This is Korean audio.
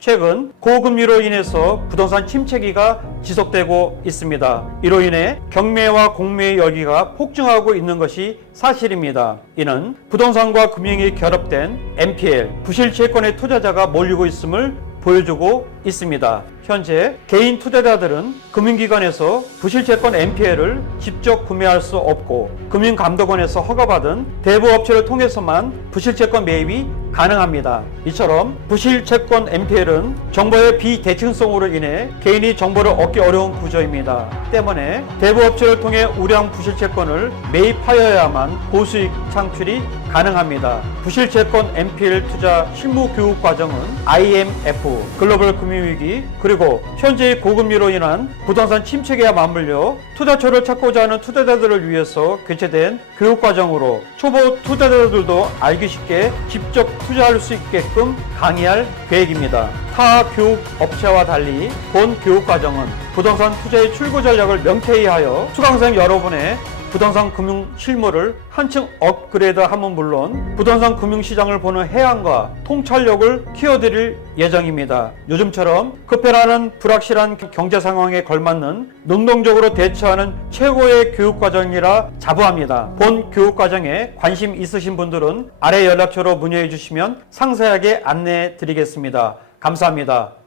최근 고금리로 인해서 부동산 침체기가 지속되고 있습니다. 이로 인해 경매와 공매의 열기가 폭증하고 있는 것이 사실입니다. 이는 부동산과 금융이 결합된 NPL, 부실 채권의 투자자가 몰리고 있음을 보여주고 있습니다. 현재 개인 투자자들은 금융기관에서 부실채권 NPL을 직접 구매할 수 없고 금융감독원에서 허가받은 대부업체를 통해서만 부실채권 매입이 가능합니다. 이처럼 부실 채권 NPL은 정보의 비대칭성으로 인해 개인이 정보를 얻기 어려운 구조입니다. 때문에 대부업체를 통해 우량 부실 채권을 매입하여야만 고수익 창출이 가능합니다. 부실 채권 NPL 투자 실무 교육 과정은 IMF 글로벌 금융위기 그리고 현재의 고금리로 인한 부동산 침체기와 맞물려 투자처를 찾고자 하는 투자자들을 위해서 개최된 교육 과정으로 초보 투자자들도 알기 쉽게 직접 투자할 수 있게끔 강의할 계획입니다. 타 교육 업체와 달리 본 교육 과정은 부동산 투자의 출구 전략을 명쾌히 하여 수강생 여러분의 부동산 금융 실무를 한층 업그레이드 하면 물론 부동산 금융 시장을 보는 해안과 통찰력을 키워드릴 예정입니다. 요즘처럼 급변하는 불확실한 경제 상황에 걸맞는 능동적으로 대처하는 최고의 교육 과정이라 자부합니다. 본 교육 과정에 관심 있으신 분들은 아래 연락처로 문의해 주시면 상세하게 안내해 드리겠습니다. 감사합니다.